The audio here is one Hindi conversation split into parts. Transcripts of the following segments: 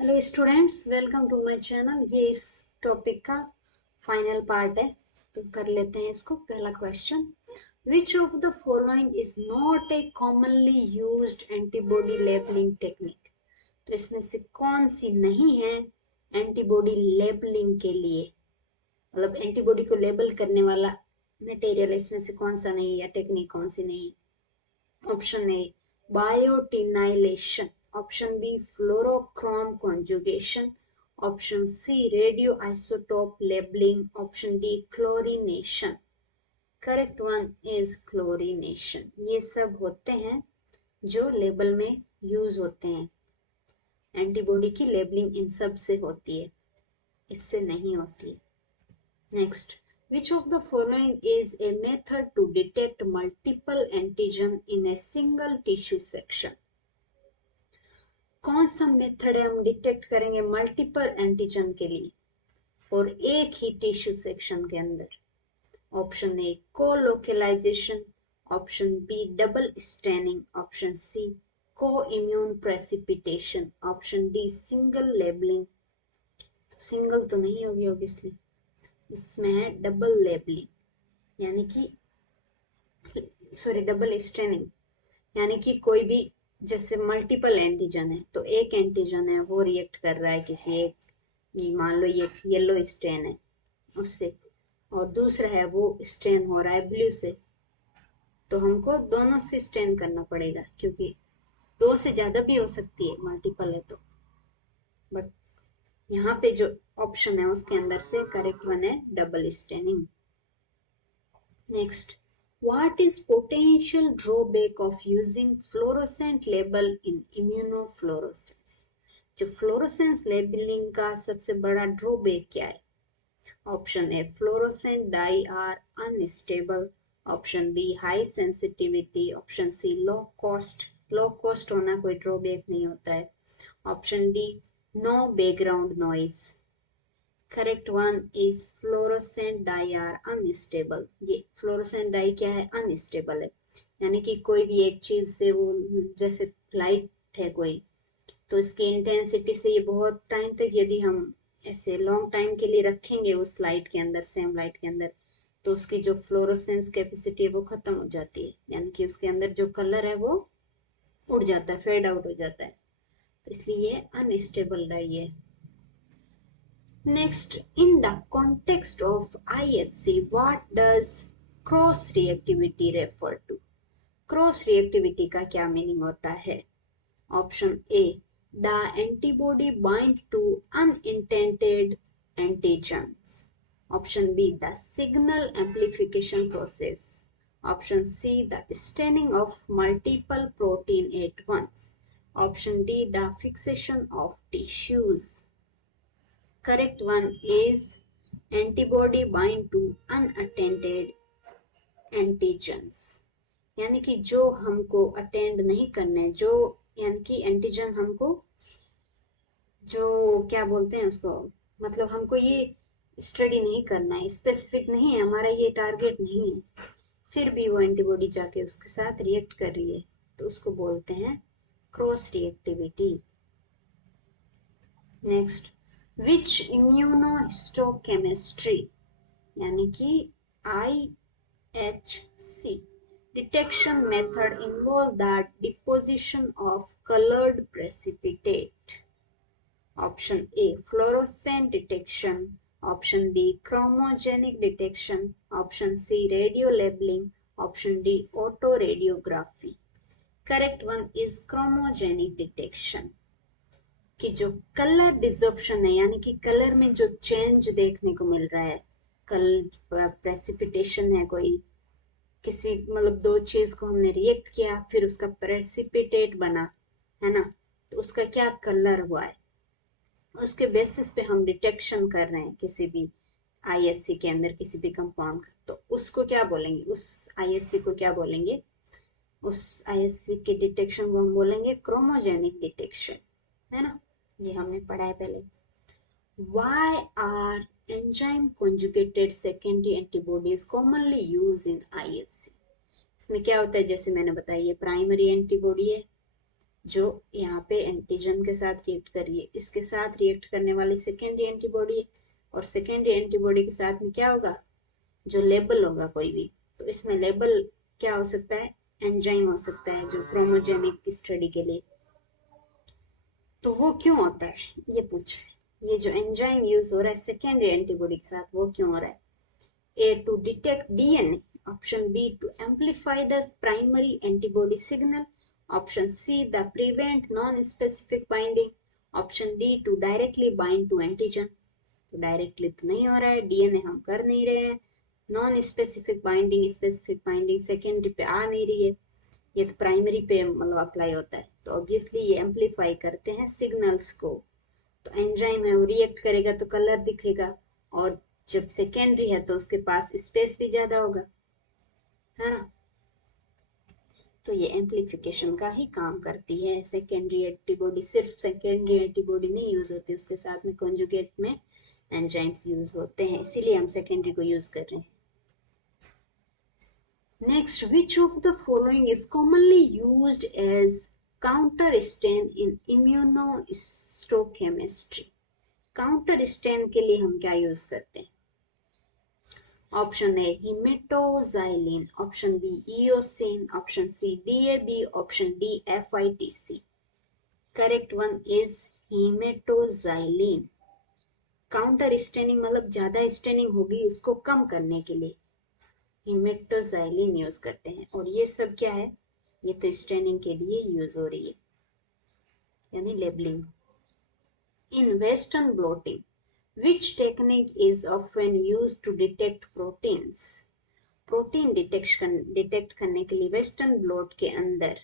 Hello students, welcome to my channel. ये इस टॉपिक का फाइनल पार्ट है, तो कर लेते हैं इसको। पहला question, which of the following is not a commonly used antibody labelling technique. तो इसमें से कौन सी नहीं है एंटीबॉडी लेबलिंग के लिए, मतलब एंटीबॉडी को लेबल करने वाला मटेरियल इसमें से कौन सा नहीं, या टेक्निक कौन सी नहीं। Option A biotinylation, option B fluorochrome conjugation, option C radio isotope labelling, option D chlorination. Correct one is chlorination. ये सब होते हैं जो लेबल में यूज होते हैं। एंटीबॉडी की लेबलिंग इन सब से होती है, इससे नहीं होती है। Next, which of the following is a method to detect multiple antigen in a single tissue section? कौन सा मेथड है हम डिटेक्ट करेंगे मल्टीपल एंटीजन के लिए और एक ही टिश्यू सेक्शन के अंदर। Option A colocalisation, option B double staining, option C coimmunoprecipitation, option D single labelling. तो सिंगल तो नहीं होगी ऑब्वियसली, इसमें है डबल लेबलिंग, यानी कि सॉरी डबल स्टेनिंग, यानी कि कोई भी जैसे मल्टीपल एंटीजन है तो एक एंटीजन है वो रिएक्ट कर रहा है किसी एक, मान लो ये येलो स्ट्रेन है उससे, और दूसरा है वो स्ट्रेन हो रहा है ब्लू से, तो हमको दोनों से स्ट्रेन करना पड़ेगा क्योंकि दो से ज्यादा भी हो सकती है मल्टीपल है तो। बट यहाँ पे जो ऑप्शन है उसके अंदर से करेक्ट वन है double staining. Next, what is potential drawback of using fluorescent label in immunofluorescence? जो फ्लोरोसेंस लेबलिंग का सबसे बड़ा ड्रॉबैक क्या है? Option A fluorescent dye are unstable, option B high sensitivity, option C low cost. Low cost होना कोई ड्रॉबैक नहीं होता है। Option D no background noise. Correct one is fluorescent dye are unstable. ये फ्लोरोसेंट डाई क्या है? अनस्टेबल है, यानी कि कोई भी एक चीज से वो, जैसे लाइट है कोई, तो इसकी इंटेंसिटी से ये बहुत टाइम तक यदि हम ऐसे लॉन्ग टाइम के लिए रखेंगे उस लाइट के अंदर, सेम लाइट के अंदर, तो उसकी जो फ्लोरोसेंस कैपेसिटी है वो खत्म हो जाती है, यानी कि उसके अंदर जो कलर है वो उड़ जाता है, फेड आउट हो जाता है, तो इसलिए ये अनस्टेबल डाई है। Next, in the context of IHC, what does cross reactivity refer to? Cross reactivity का क्या मीनिंग होता है? Option A the antibody bind to unintended antigens, option B the signal amplification process, option C the staining of multiple protein at once, option D the fixation of tissues. Correct one is antibody bind to unattended antigens, यानी कि जो हमको अटेंड नहीं करने, जो यानी कि एंटीजन हमको जो क्या बोलते हैं उसको, मतलब हमको ये स्टडी नहीं करना है, स्पेसिफिक नहीं है, हमारा ये टारगेट नहीं है, फिर भी वो एंटीबॉडी जाके उसके साथ रिएक्ट कर रही है, तो उसको बोलते हैं cross reactivity. Next, which immunohistochemistry यानी कि IHC detection method involve the deposition of coloured precipitate. Option A fluorescent detection, option B chromogenic detection, option C radiolabelling, option D autoradiography. Correct one is chromogenic detection, कि जो कलर डिसॉर्प्शन है, यानी कि कलर में जो चेंज देखने को मिल रहा है, कलर प्रेसिपिटेशन है कोई, किसी मतलब दो चीज को हमने रिएक्ट किया फिर उसका प्रेसिपिटेट बना, है ना, तो उसका क्या कलर हुआ है, उसके बेसिस पे हम डिटेक्शन कर रहे हैं किसी भी IHC के अंदर किसी भी कंपाउंड का, तो उसको क्या बोलेंगे, उस IHC को क्या बोलेंगे, उस IHC के डिटेक्शन को हम बोलेंगे क्रोमोजेनिक डिटेक्शन, है ना, ये हमने पढ़ा है पहले। Why are enzyme conjugated secondary antibodies commonly used in IHC? इसमें क्या होता है, जैसे मैंने बताया ये प्राइमरी एंटीबॉडी है, जो यहाँ पे एंटीजन के साथ रिएक्ट कर रही है, इसके साथ रिएक्ट करने वाली सेकेंडरी एंटीबॉडी, और सेकेंडरी एंटीबॉडी के साथ में क्या होगा, जो लेबल होगा कोई भी, तो इसमें लेबल क्या हो सकता है, एंजाइम हो सकता है, जो क्रोमोजेनिक स्टडी के लिए। तो वो क्यों होता है ये पूछा है, ये जो एंजाइम यूज हो रहा है सेकेंडरी एंटीबॉडी के साथ, वो क्यों हो रहा है। A to detect DNA, option B to amplify the primary antibody signal, option C the prevent non-specific binding, option D to directly bind to antigen। तो डायरेक्टली तो नहीं हो रहा है, डीएनए हम कर नहीं रहे हैं, non specific binding, specific binding secondary पे आ नहीं रही है, ये तो प्राइमरी पे मतलब अप्लाई होता है, तो ऑब्वियसली ये एम्पलीफाई करते हैं सिग्नल्स को। तो एंजाइम है वो रिएक्ट करेगा तो कलर दिखेगा, और जब सेकेंडरी है तो उसके पास स्पेस भी ज्यादा होगा, है ना। तो ये एम्पलीफिकेशन का ही काम करती है सेकेंडरी एंटीबॉडी। सिर्फ सेकेंडरी एंटीबॉडी नहीं यूज होती, उसके साथ में कॉन्जुगेट में एंजाइम्स यूज होते हैं, इसीलिए हम सेकेंडरी को यूज कर रहे हैं। Next, which of the following is commonly used as counter stain in immunohistochemistry. Counter stain के लिए हम क्या यूज करते हैं। Option A haematoxylin, option B eosin, option C DAB, option D FITC. Correct one is haematoxylin. Counter staining मतलब ज्यादा स्टेनिंग होगी उसको कम करने के लिए हिमेटोजाइलिन यूज करते हैं, और ये सब क्या है, ये तो स्टेनिंग के लिए यूज हो रही है, यानी labelling. In western blotting which technique is often used to detect proteins। Protein detect करने के लिए वेस्टर्न ब्लॉट के अंदर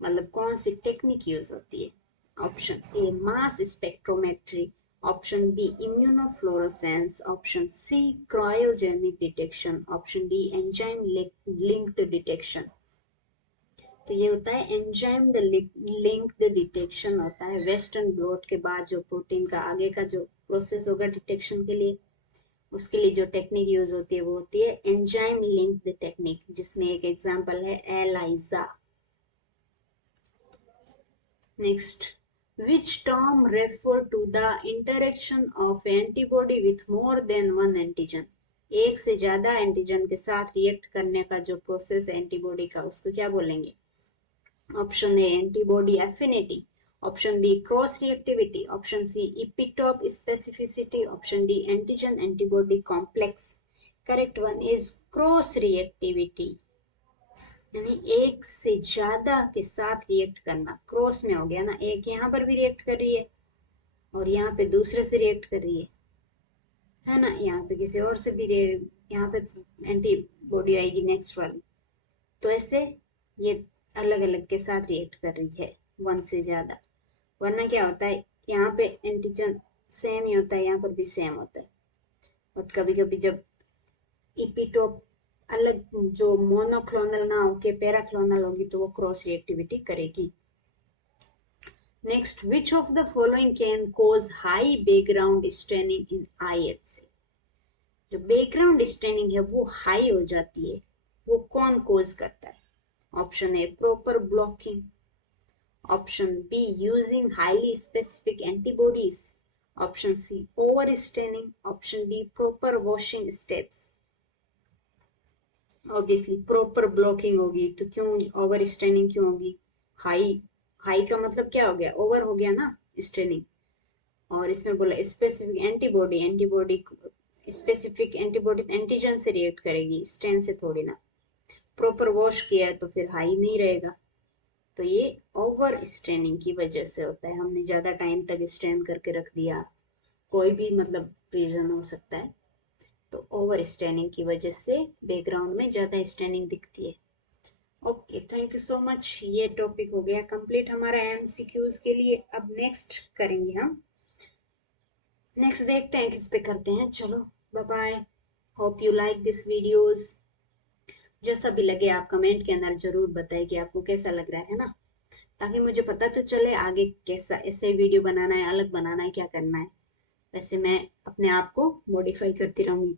मतलब कौन सी टेक्निक यूज होती है। Option A mass spectrometry, option B immunofluorescence, option C cryogenic detection, option D enzyme linked detection. तो ये होता है एंजाइम लिंक्ड डिटेक्शन होता है वेस्टर्न ब्लॉट के बाद, जो प्रोटीन का आगे का जो प्रोसेस होगा डिटेक्शन के लिए, उसके लिए जो टेक्निक यूज होती है वो होती है एंजाइम लिंक्ड टेक्निक, जिसमें एक एग्जांपल है ELISA. Next, which term refer to the interaction of antibody with more than one antigen। एक से ज्यादा एंटीजन के साथ रिएक्ट करने का जो प्रोसेस है एंटीबॉडी का, उसको क्या बोलेंगे। Option A antibody affinity, option B cross reactivity, option C epitope specificity, option D antigen antibody complex. Correct one is cross reactivity, यानी एक से ज्यादा के साथ रिएक्ट करना। क्रॉस में हो गया ना, एक यहाँ पर भी रिएक्ट कर रही है और यहाँ पे दूसरे से रिएक्ट कर रही है ना, यहाँ पे किसी और से भी यहाँ पे एंटीबॉडी आएगी नेक्स्ट वाली, तो ऐसे ये अलग अलग के साथ रिएक्ट कर रही है वन से ज्यादा। वरना क्या होता है, यहाँ पे एंटीजन सेम ही होता है, यहाँ पर भी सेम होता है, बट कभी कभी जब इपिटोप अलग जो मोनोक्लोनल ना होके पैराक्लोनल होगी तो वो क्रॉस रिएक्टिविटी करेगी। Next, which of the following can cause high background staining in IHC। जो बैकग्राउंड स्टेनिंग है वो हाई हो जाती है, वो कौन कॉज करता है। Option A proper blocking, option B using highly specific antibodies, option C over staining, option D proper washing steps. Obviously proper blocking होगी तो क्यों ओवर स्टेनिंग क्यों होगी। हाई हाई का मतलब क्या हो गया, ओवर हो गया ना स्टेनिंग, और इसमें बोला specific antibody, antibody specific antibody antigen से रिएक्ट करेगी, स्टेन से थोड़ी ना। प्रॉपर वॉश किया है तो फिर हाई नहीं रहेगा, तो ये ओवर स्टेनिंग की वजह से होता है, हमने ज्यादा टाइम तक स्टेन करके रख दिया, कोई भी मतलब रीजन हो सकता है, तो ओवर स्टेनिंग की वजह से बैकग्राउंड में ज्यादा स्टेनिंग दिखती है। Okay, thank you so much, ये टॉपिक हो गया कंप्लीट हमारा MCQs के लिए। अब नेक्स्ट करेंगे हम, नेक्स्ट देखते हैं किस पे करते हैं। चलो bye bye, hope you like this videos. जैसा भी लगे आप कमेंट के अंदर जरूर बताएं कि आपको कैसा लग रहा है ना, ताकि मुझे पता तो चले आगे कैसा ऐसे वीडियो बनाना है, अलग बनाना है, क्या करना है। वैसे मैं अपने आप को मॉडिफाई करती रहूंगी।